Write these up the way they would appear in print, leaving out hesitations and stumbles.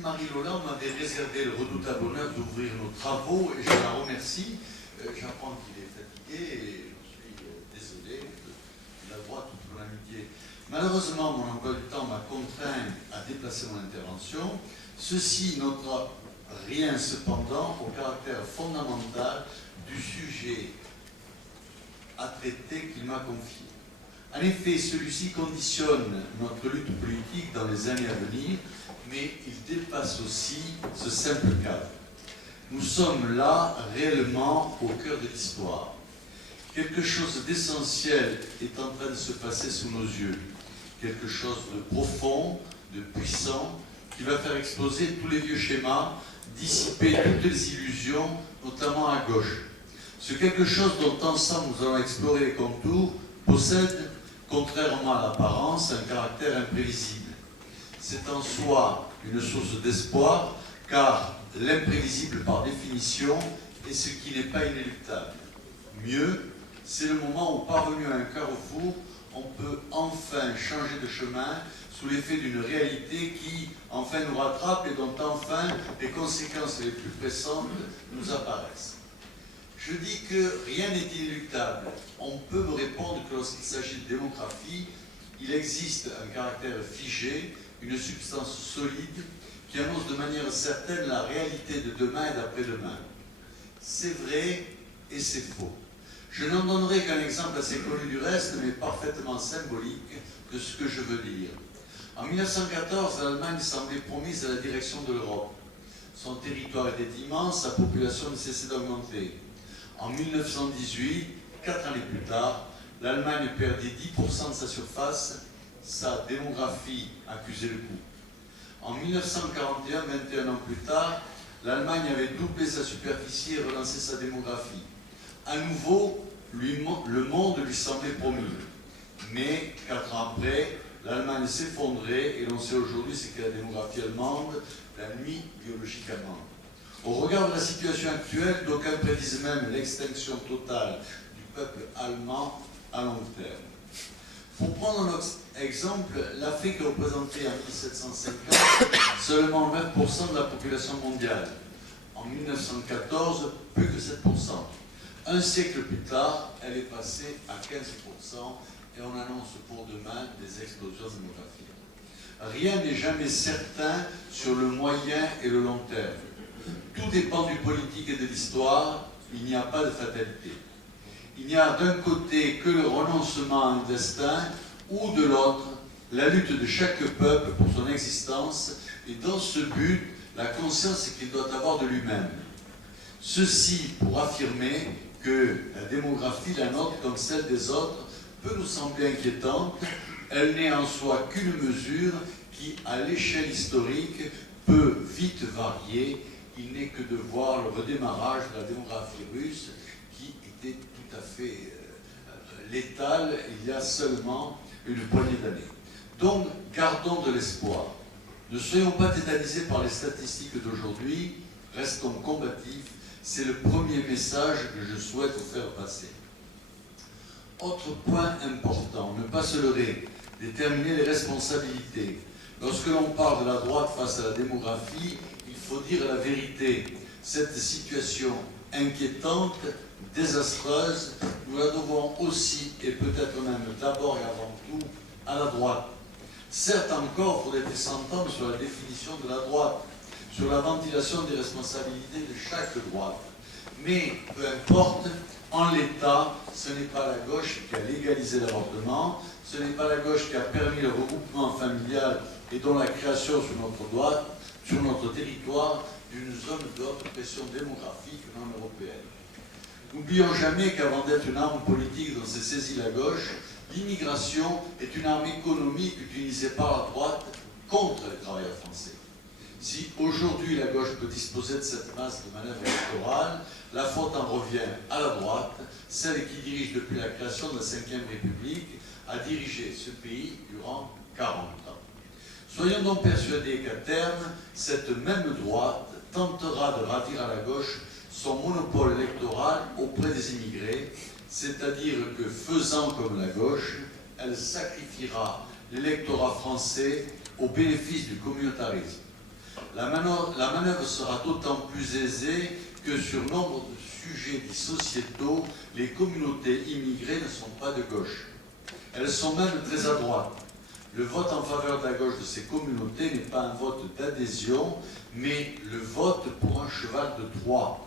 Marie-Lola m'avait réservé le redoutable honneur d'ouvrir nos travaux et je la remercie. J'apprends qu'il est fatigué et je suis désolé de la droite toute mon amitié. Malheureusement, mon emploi du temps m'a contraint à déplacer mon intervention. Ceci n'ôtera rien cependant au caractère fondamental du sujet à traiter qu'il m'a confié. En effet, celui-ci conditionne notre lutte politique dans les années à venir, mais il dépasse aussi ce simple cadre. Nous sommes là réellement au cœur de l'histoire. Quelque chose d'essentiel est en train de se passer sous nos yeux. Quelque chose de profond, de puissant, qui va faire exploser tous les vieux schémas, dissiper toutes les illusions, notamment à gauche. Ce quelque chose dont ensemble nous allons explorer les contours possède, contrairement à l'apparence, un caractère imprévisible. C'est en soi une source d'espoir, car l'imprévisible par définition est ce qui n'est pas inéluctable. Mieux, c'est le moment où, parvenu à un carrefour, on peut enfin changer de chemin sous l'effet d'une réalité qui, enfin, nous rattrape et dont, enfin, les conséquences les plus pressantes nous apparaissent. Je dis que rien n'est inéluctable. On peut me répondre que lorsqu'il s'agit de démographie, il existe un caractère figé, une substance solide qui annonce de manière certaine la réalité de demain et d'après-demain. C'est vrai et c'est faux. Je n'en donnerai qu'un exemple assez connu du reste, mais parfaitement symbolique de ce que je veux dire. En 1914, l'Allemagne semblait promise à la direction de l'Europe. Son territoire était immense, sa population ne cessait d'augmenter. En 1918, 4 années plus tard, l'Allemagne perdait 10% de sa surface, sa démographie accusait le coup. En 1941, 21 ans plus tard, l'Allemagne avait doublé sa superficie et relancé sa démographie. À nouveau, le monde lui semblait promis. Mais 4 ans après, l'Allemagne s'effondrait et l'on sait aujourd'hui ce qu'est la démographie allemande, la nuit biologique allemande. Au regard de la situation actuelle, d'aucuns prédisent même l'extinction totale du peuple allemand à long terme. Pour prendre notre exemple, l'Afrique représentait en 1750 seulement 9% de la population mondiale. En 1914, plus que 7%. Un siècle plus tard, elle est passée à 15% et on annonce pour demain des explosions démographiques. Rien n'est jamais certain sur le moyen et le long terme. Tout dépend du politique et de l'histoire, il n'y a pas de fatalité. Il n'y a d'un côté que le renoncement à un destin, ou de l'autre, la lutte de chaque peuple pour son existence, et dans ce but, la conscience qu'il doit avoir de lui-même. Ceci pour affirmer que la démographie, la nôtre comme celle des autres, peut nous sembler inquiétante. Elle n'est en soi qu'une mesure qui, à l'échelle historique, peut vite varier. Il n'est que de voir le redémarrage de la démographie russe qui était tout à fait létale il y a seulement une poignée d'années. Donc, gardons de l'espoir. Ne soyons pas tétanisés par les statistiques d'aujourd'hui, restons combatifs. C'est le premier message que je souhaite vous faire passer. Autre point important, ne pas se leurrer, déterminer les responsabilités. Lorsque l'on parle de la droite face à la démographie, il faut dire la vérité. Cette situation inquiétante, désastreuse, nous la devons aussi, et peut-être même d'abord et avant tout, à la droite. Certes encore, faudrait-il s'entendre sur la définition de la droite, sur la ventilation des responsabilités de chaque droite. Mais, peu importe, en l'état, ce n'est pas la gauche qui a légalisé l'avortement, ce n'est pas la gauche qui a permis le regroupement familial et dont la création sur notre territoire, d'une zone de haute pression démographique non européenne. N'oublions jamais qu'avant d'être une arme politique dont s'est saisie la gauche, l'immigration est une arme économique utilisée par la droite contre les travailleurs français. Si aujourd'hui la gauche peut disposer de cette masse de manœuvre électorale, la faute en revient à la droite, celle qui dirige depuis la création de la Ve République, a dirigé ce pays durant 40 ans. Soyons donc persuadés qu'à terme, cette même droite tentera de ravir à la gauche son monopole électoral auprès des immigrés, c'est-à-dire que, faisant comme la gauche, elle sacrifiera l'électorat français au bénéfice du communautarisme. La manœuvre sera d'autant plus aisée que sur nombre de sujets dits sociétaux, les communautés immigrées ne sont pas de gauche. Elles sont même très à droite. Le vote en faveur de la gauche de ces communautés n'est pas un vote d'adhésion, mais le vote pour un cheval de Troie.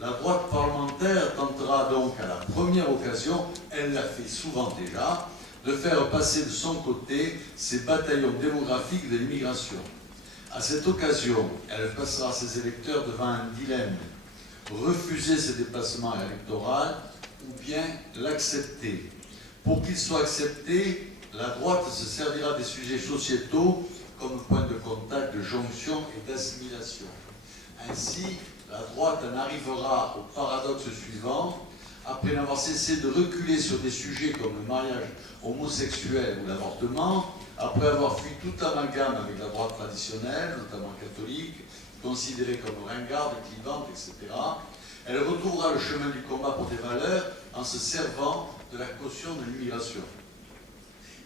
La droite parlementaire tentera donc à la première occasion, elle l'a fait souvent déjà, de faire passer de son côté ces bataillons démographiques de l'immigration. À cette occasion, elle placera ses électeurs devant un dilemme: refuser ces déplacements électoraux ou bien l'accepter. Pour qu'il soit accepté, la droite se servira des sujets sociétaux comme point de contact, de jonction et d'assimilation. Ainsi, la droite en arrivera au paradoxe suivant: après n'avoir cessé de reculer sur des sujets comme le mariage homosexuel ou l'avortement, après avoir fui tout amalgame avec la droite traditionnelle, notamment catholique, considérée comme ringarde, clivante, etc., elle retrouvera le chemin du combat pour des valeurs en se servant de la caution de l'immigration.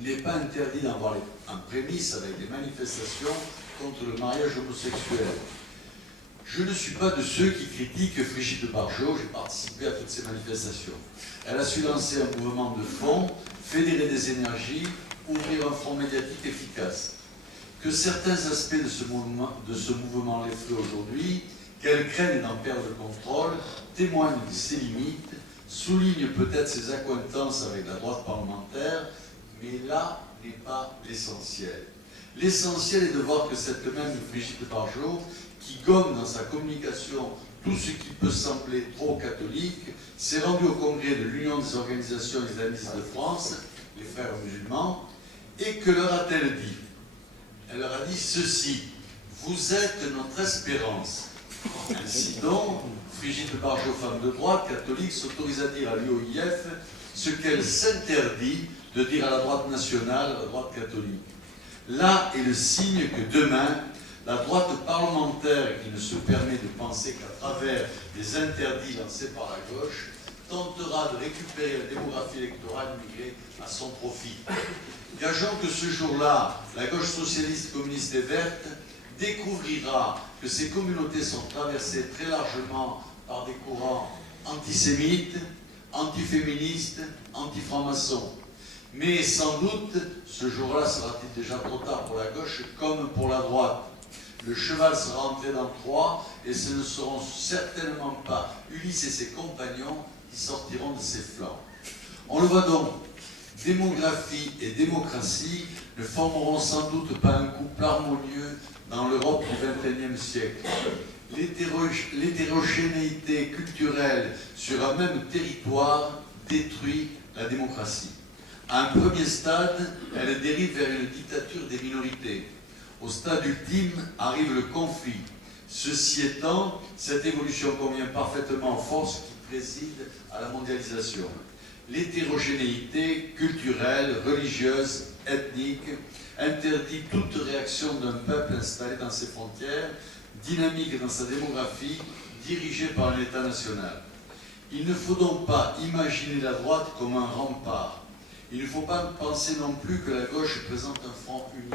Il n'est pas interdit d'en voir en prémisse avec des manifestations contre le mariage homosexuel. Je ne suis pas de ceux qui critiquent Brigitte Bardot, j'ai participé à toutes ces manifestations. Elle a su lancer un mouvement de fond, fédérer des énergies, ouvrir un front médiatique efficace. Que certains aspects de ce mouvement l'effraient aujourd'hui, qu'elle craigne d'en perdre le contrôle, témoignent de ses limites, soulignent peut-être ses accointances avec la droite parlementaire, mais là n'est pas l'essentiel. L'essentiel est de voir que cette même Brigitte Bardot, qui gomme dans sa communication tout ce qui peut sembler trop catholique, s'est rendue au congrès de l'Union des organisations islamistes de France, les frères musulmans, et que leur a-t-elle dit? Elle leur a dit ceci: vous êtes notre espérance. Ainsi donc, Brigitte Bardot, femme de droite, catholique, s'autorise à dire à l'UOIF ce qu'elle s'interdit de dire à la droite nationale, à la droite catholique. Là est le signe que demain, la droite parlementaire, qui ne se permet de penser qu'à travers des interdits lancés par la gauche, tentera de récupérer la démographie électorale immigrée à son profit. Gageons que ce jour-là, la gauche socialiste, communiste et verte découvrira que ces communautés sont traversées très largement par des courants antisémites, antiféministes, anti-francs-maçons. Mais sans doute, ce jour-là sera-t-il déjà trop tard pour la gauche comme pour la droite. Le cheval sera entré dans Troie et ce ne seront certainement pas Ulysse et ses compagnons qui sortiront de ses flancs. On le voit donc, démographie et démocratie ne formeront sans doute pas un couple harmonieux dans l'Europe du XXIe siècle. L'hétérogénéité culturelle sur un même territoire détruit la démocratie. À un premier stade, elle dérive vers une dictature des minorités. Au stade ultime arrive le conflit. Ceci étant, cette évolution convient parfaitement aux forces qui président à la mondialisation. L'hétérogénéité culturelle, religieuse, ethnique interdit toute réaction d'un peuple installé dans ses frontières, dynamique dans sa démographie, dirigé par un État national. Il ne faut donc pas imaginer la droite comme un rempart. Il ne faut pas penser non plus que la gauche présente un front uni.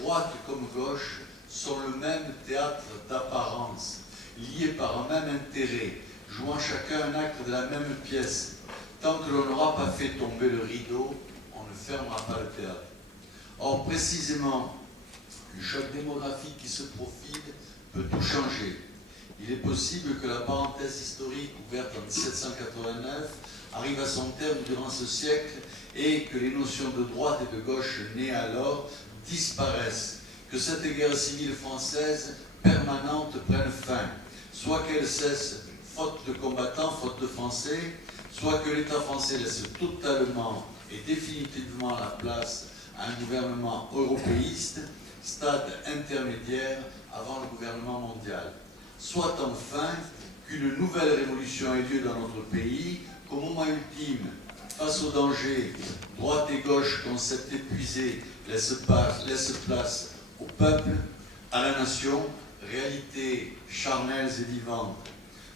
Droite comme gauche sont le même théâtre d'apparence, liés par un même intérêt, jouant chacun un acte de la même pièce. Tant que l'on n'aura pas fait tomber le rideau, on ne fermera pas le théâtre. Or, précisément, le choc démographique qui se profile peut tout changer. Il est possible que la parenthèse historique ouverte en 1789 arrive à son terme durant ce siècle et que les notions de droite et de gauche nées alors disparaissent, que cette guerre civile française permanente prenne fin, soit qu'elle cesse faute de combattants, faute de Français, soit que l'État français laisse totalement et définitivement la place à un gouvernement européiste, stade intermédiaire avant le gouvernement mondial. Soit enfin qu'une nouvelle révolution ait lieu dans notre pays, qu'au moment ultime, face au danger, droite et gauche, concept épuisé, laisse place au peuple, à la nation, réalité charnelles et vivantes.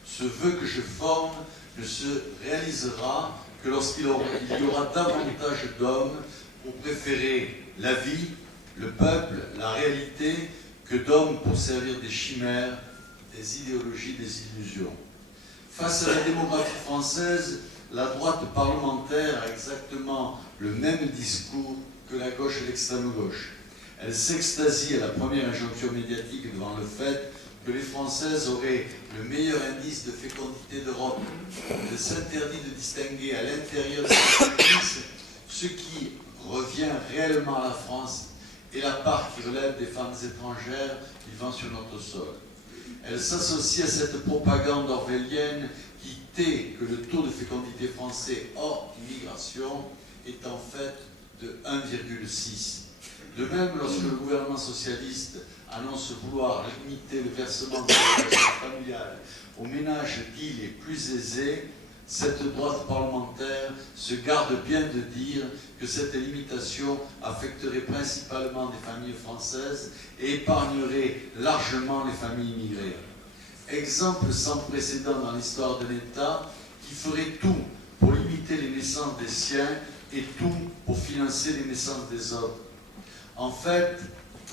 Ce vœu que je forme ne se réalisera que lorsqu'il y aura davantage d'hommes pour préférer la vie, le peuple, la réalité, que d'hommes pour servir des chimères, des idéologies, des illusions. Face à la démographie française, la droite parlementaire a exactement le même discours que la gauche et l'extrême gauche. Elle s'extasie à la première injonction médiatique devant le fait que les Françaises auraient le meilleur indice de fécondité d'Europe. Elle s'interdit de distinguer à l'intérieur de cet indice ce qui revient réellement à la France et la part qui relève des femmes étrangères vivant sur notre sol. Elle s'associe à cette propagande orwellienne qui tait que le taux de fécondité français hors immigration est en fait de 1,6. De même, lorsque le gouvernement socialiste annonce vouloir limiter le versement de l'allocation familiale aux ménages dits les plus aisés, cette droite parlementaire se garde bien de dire que cette limitation affecterait principalement des familles françaises et épargnerait largement les familles immigrées. Exemple sans précédent dans l'histoire de l'État qui ferait tout pour limiter les naissances des siens et tout pour financer les naissances des autres. En fait,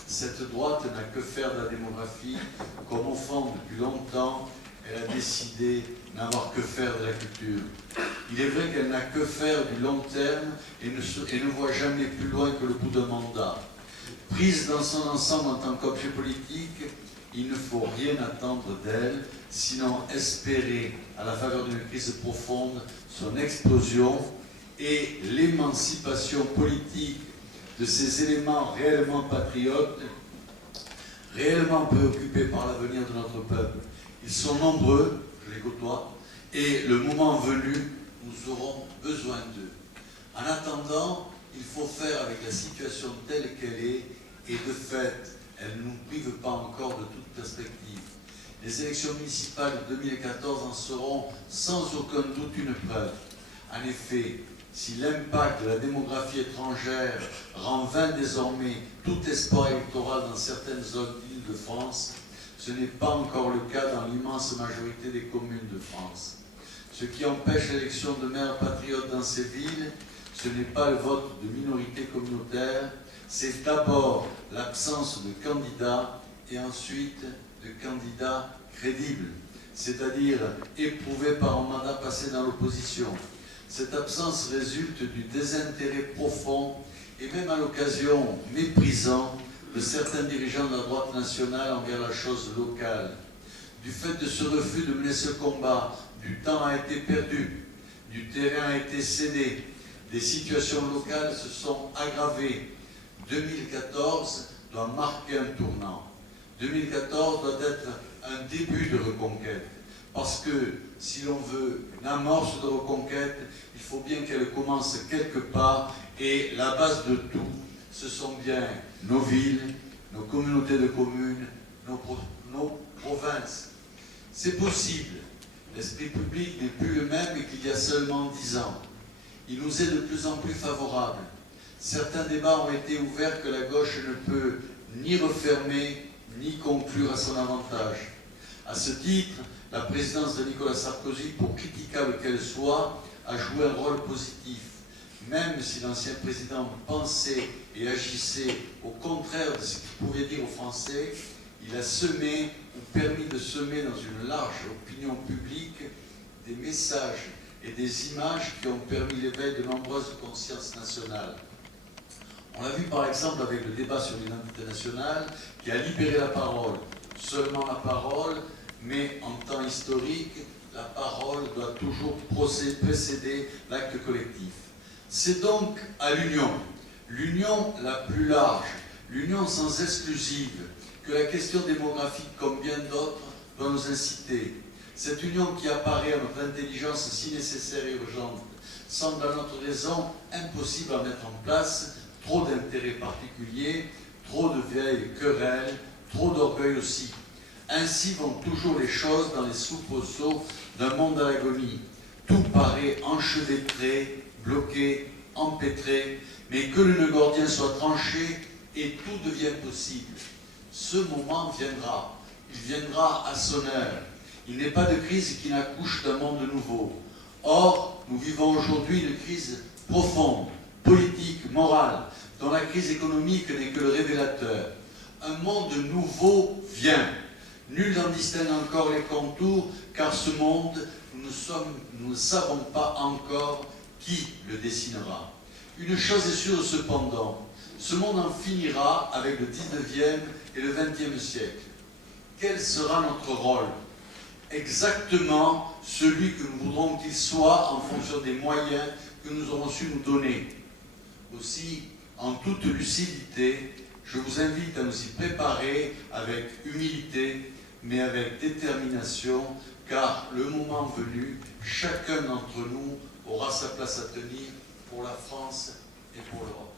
cette droite n'a que faire de la démographie, comme au fond depuis longtemps, elle a décidé n'avoir que faire de la culture. Il est vrai qu'elle n'a que faire du long terme et ne voit jamais plus loin que le bout d'un mandat. Prise dans son ensemble en tant qu'objet politique, il ne faut rien attendre d'elle, sinon espérer, à la faveur d'une crise profonde, son explosion et l'émancipation politique de ces éléments réellement patriotes, réellement préoccupés par l'avenir de notre peuple. Ils sont nombreux, je les côtoie, et le moment venu, nous aurons besoin d'eux. En attendant, il faut faire avec la situation telle qu'elle est, et de fait, elle ne nous prive pas encore de toute perspective. Les élections municipales de 2014 en seront sans aucun doute une preuve. En effet, si l'impact de la démographie étrangère rend vain désormais tout espoir électoral dans certaines zones d'Île-de-France, ce n'est pas encore le cas dans l'immense majorité des communes de France. Ce qui empêche l'élection de maires patriotes dans ces villes, ce n'est pas le vote de minorités communautaires, c'est d'abord l'absence de candidats et ensuite de candidats crédibles, c'est-à-dire éprouvés par un mandat passé dans l'opposition. Cette absence résulte du désintérêt profond et même à l'occasion méprisant de certains dirigeants de la droite nationale envers la chose locale. Du fait de ce refus de mener ce combat, du temps a été perdu, du terrain a été cédé, des situations locales se sont aggravées. 2014 doit marquer un tournant. 2014 doit être un début de reconquête. Parce que si l'on veut une amorce de reconquête, il faut bien qu'elle commence quelque part. Et la base de tout, ce sont bien nos villes, nos communautés de communes, nos provinces. C'est possible. L'esprit public n'est plus le même qu'il y a seulement 10 ans. Il nous est de plus en plus favorable. Certains débats ont été ouverts que la gauche ne peut ni refermer, ni conclure à son avantage. À ce titre, la présidence de Nicolas Sarkozy, pour critiquable qu'elle soit, a joué un rôle positif. Même si l'ancien président pensait et agissait au contraire de ce qu'il pouvait dire aux Français, il a semé ou permis de semer dans une large opinion publique des messages et des images qui ont permis l'éveil de nombreuses consciences nationales. On l'a vu par exemple avec le débat sur l'identité nationale qui a libéré la parole. Seulement la parole, mais en temps historique, la parole doit toujours précéder l'acte collectif. C'est donc à l'union la plus large, l'union sans exclusive, que la question démographique, comme bien d'autres, doit nous inciter. Cette union qui apparaît à notre intelligence si nécessaire et urgente semble à notre raison impossible à mettre en place. Trop d'intérêts particuliers, trop de vieilles querelles, trop d'orgueil aussi. Ainsi vont toujours les choses dans les soubresauts d'un monde à l'agonie. Tout paraît enchevêtré, bloqué, empêtré, mais que le nœud gordien soit tranché et tout devient possible. Ce moment viendra. Il viendra à son heure. Il n'est pas de crise qui n'accouche d'un monde nouveau. Or, nous vivons aujourd'hui une crise profonde, politique, morale, dont la crise économique n'est que le révélateur. Un monde nouveau vient. Nul n'en distingue encore les contours, car ce monde, nous ne savons pas encore qui le dessinera. Une chose est sûre cependant, ce monde en finira avec le 19e et le 20e siècle. Quel sera notre rôle? Exactement celui que nous voudrons qu'il soit en fonction des moyens que nous aurons su nous donner. Aussi, en toute lucidité, je vous invite à nous y préparer avec humilité, mais avec détermination, car le moment venu, chacun d'entre nous aura sa place à tenir pour la France et pour l'Europe.